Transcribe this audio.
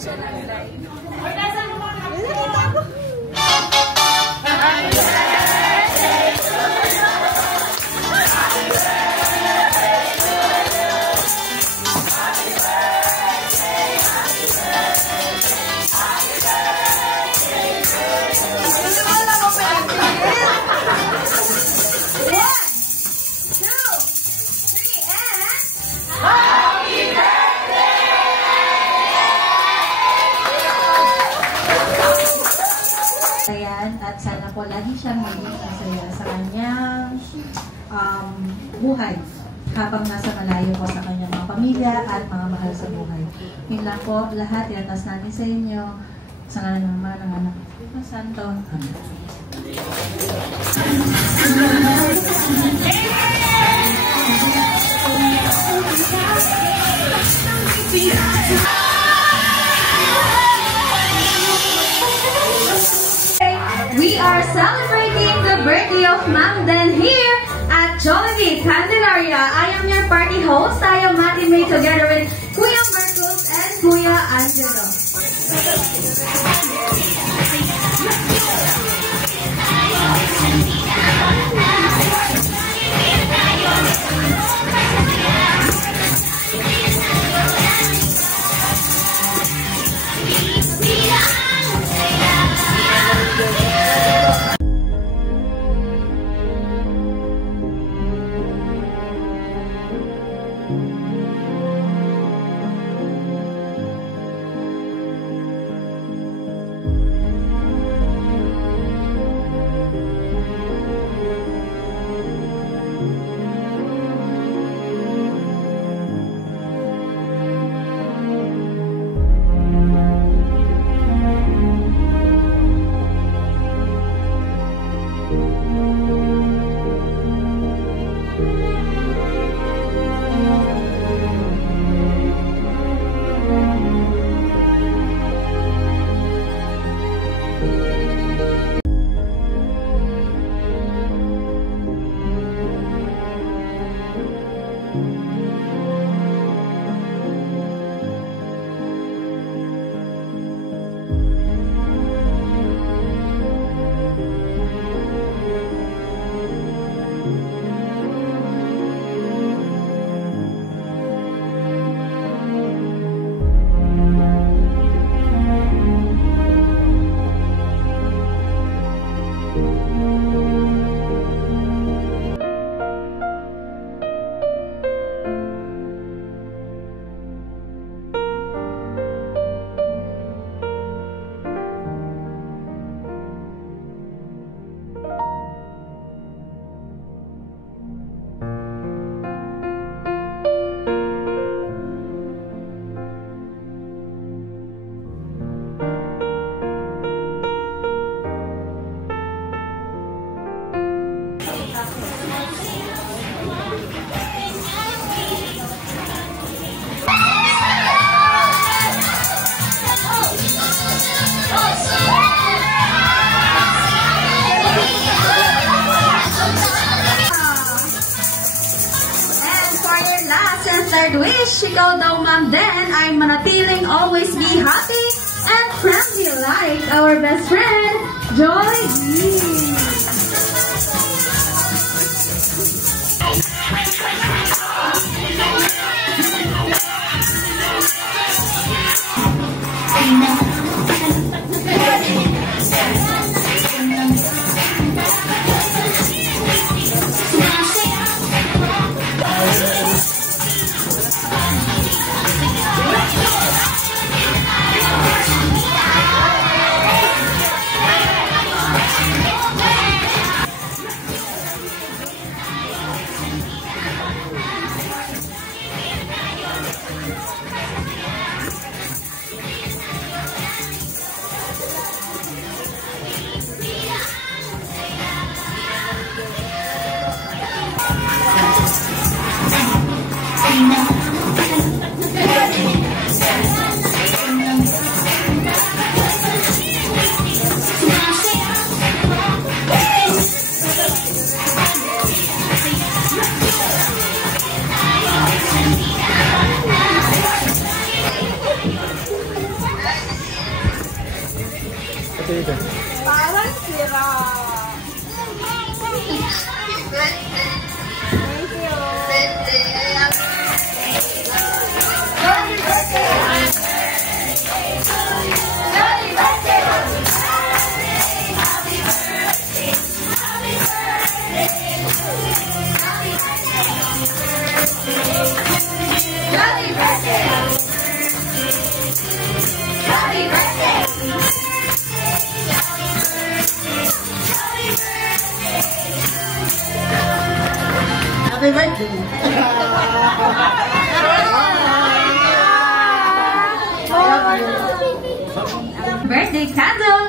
siya ng live. At sana po lagi siyang maging masaya sa kanyang buhay habang nasa malayo po sa kanyang mga pamilya at mga mahal sa buhay. Yun lang po lahat, iatas natin sa inyo sa ngalan ng Ama ng Anak ng Santo. Amen. We are celebrating the birthday of Ma'am Den here at Jollibee, Candelaria. I am your party host. I am Martin May together with Kuya Marcos and Kuya Angelo. Third wish, ikaw daw Ma'am Den ay manatiling always be happy and friendly like our best friend, Jollibee. dito. Parang sira. Thank you. Happy birthday! Birthday candle!